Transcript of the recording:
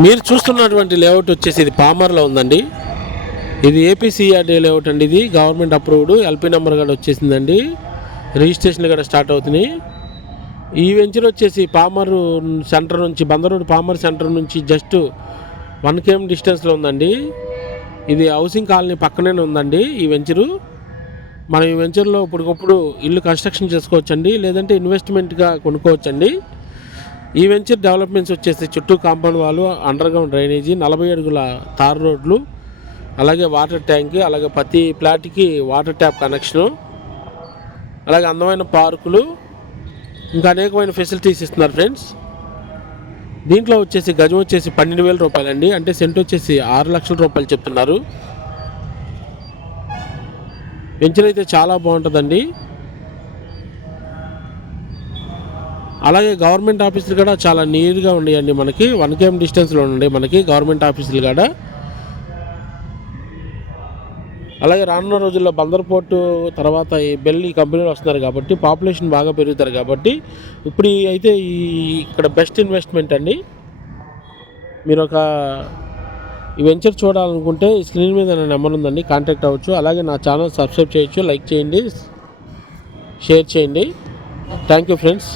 మీరు చూస్తున్నటువంటి లేఅవుట్ వచ్చేసి ఇది పామర్లో ఉందండి. ఇది ఏపీసీఆర్డీ లేఅవుట్ అండి. ఇది గవర్నమెంట్ అప్రూవ్డ్, ఎల్పీ నెంబర్ కూడా వచ్చేసిందండి, రిజిస్ట్రేషన్లు కూడా స్టార్ట్ అవుతున్నాయి. ఈ వెంచర్ వచ్చేసి పామర్ సెంటర్ నుంచి, బందర్ రోడ్ పామర్ సెంటర్ నుంచి జస్ట్ 1 km డిస్టెన్స్లో ఉందండి. ఇది హౌసింగ్ కాలనీ పక్కనే ఉందండి ఈ వెంచరు. మనం ఈ వెంచర్లో ఇప్పటికప్పుడు ఇల్లు కన్స్ట్రక్షన్ చేసుకోవచ్చండి, లేదంటే ఇన్వెస్ట్మెంట్గా కొనుక్కోవచ్చండి. ఈ వెంచర్ డెవలప్మెంట్స్ వచ్చేసి చుట్టూ కాంపౌండ్ వాళ్ళు, అండర్గ్రౌండ్ డ్రైనేజీ, 40 అడుగుల తార్ రోడ్లు, అలాగే వాటర్ ట్యాంక్, అలాగే ప్రతి ఫ్లాట్కి వాటర్ ట్యాప్ కనెక్షను, అలాగే అందమైన పార్కులు, ఇంకా అనేకమైన ఫెసిలిటీస్ ఇస్తున్నారు ఫ్రెండ్స్. దీంట్లో వచ్చేసి గజం వచ్చేసి 12,000 రూపాయలండి, అంటే సెంట్ వచ్చేసి 6 లక్షల రూపాయలు చెప్తున్నారు. వెంచర్ అయితే చాలా బాగుంటుందండి. అలాగే గవర్నమెంట్ ఆఫీసులు కూడా చాలా నీట్గా ఉన్నాయండి. మనకి 1 km డిస్టెన్స్లో ఉండే మనకి గవర్నమెంట్ ఆఫీసులు కూడా. అలాగే రానున్న రోజుల్లో బందర్ పోర్టు తర్వాత ఈ బెల్ ఈ కంపెనీలు వస్తున్నారు కాబట్టి పాపులేషన్ బాగా పెరుగుతారు కాబట్టి ఇప్పుడు అయితే ఇక్కడ బెస్ట్ ఇన్వెస్ట్మెంట్ అండి. మీరు ఈ వెంచర్ చూడాలనుకుంటే ఈ స్క్రీన్ మీద నా నెంబర్ ఉందండి, కాంటాక్ట్ అవ్వచ్చు. అలాగే నా ఛానల్ సబ్స్క్రైబ్ చేయొచ్చు, లైక్ చేయండి, షేర్ చేయండి. Thank you friends.